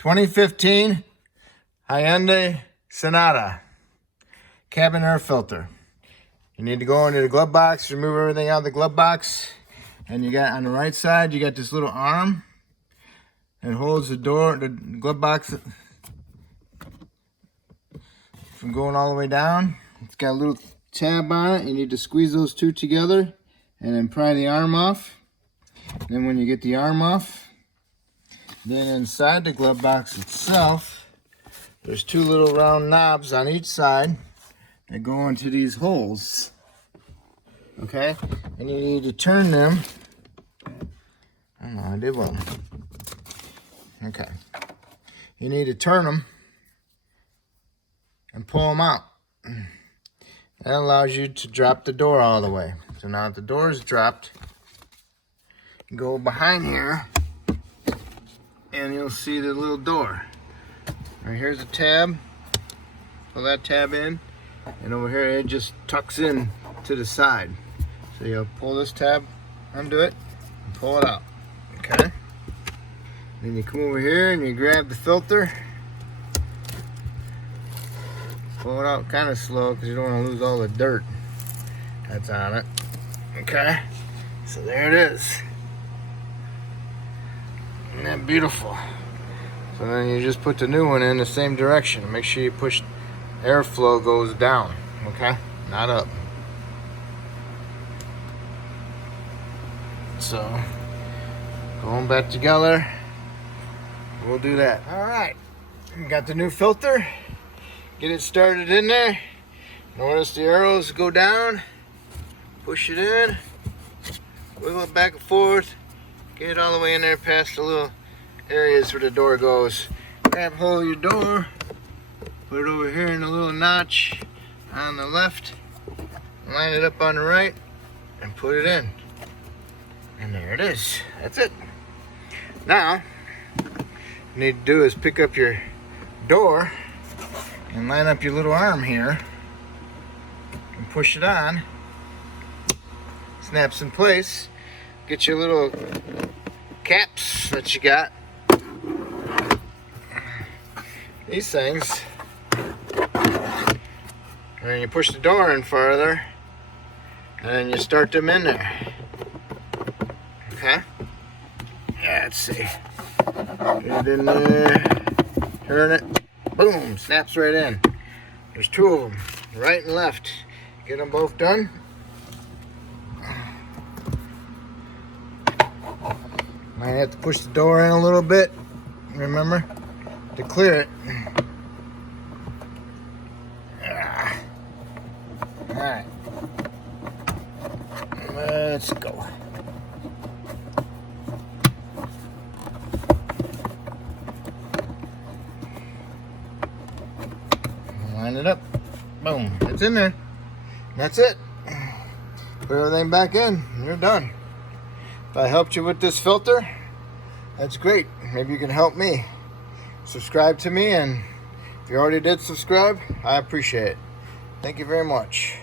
2015 Hyundai Sonata cabin air filter. You need to go into the glove box, remove everything out of the glove box, and you got on the right side, you got this little arm that holds the door, the glove box from going all the way down. It's got a little tab on it. You need to squeeze those two together and then pry the arm off. Then when you get the arm off, then inside the glove box itself, there's two little round knobs on each side that go into these holes. Okay? And you need to turn them. I don't know, I did one. Okay. You need to turn them and pull them out. That allows you to drop the door all the way. So now that the door is dropped, go behind here and you'll see the little door. Right here's a tab. Pull that tab in, and over here it just tucks in to the side. So you'll pull this tab, undo it, and pull it out. Okay? Then you come over here and you grab the filter. Pull it out kind of slow because you don't want to lose all the dirt that's on it. Okay? So there it is. Isn't that beautiful? So then you just put the new one in the same direction. Make sure you push airflow goes down, okay? Not up. So, going back together, we'll do that. All right, we got the new filter. Get it started in there. Notice the arrows go down. Push it in. Wiggle it back and forth. Get it all the way in there past the little areas where the door goes. Grab hold of your door. Put it over here in the little notch on the left. Line it up on the right and put it in. And there it is. That's it. Now, what you need to do is pick up your door and line up your little arm here and push it on. Snaps in place. Get your little caps that you got. These things. And then you push the door in farther. And then you start them in there. Okay? Yeah, let's see. Get it in there. Turn it. Boom! Snaps right in. There's two of them. Right and left. Get them both done. Might have to push the door in a little bit, remember, to clear it. Alright. Let's go. Line it up. Boom. It's in there. That's it. Put everything back in and you're done. If I helped you with this filter, that's great. Maybe you can help me. Subscribe to me, and if you already did subscribe, I appreciate it. Thank you very much.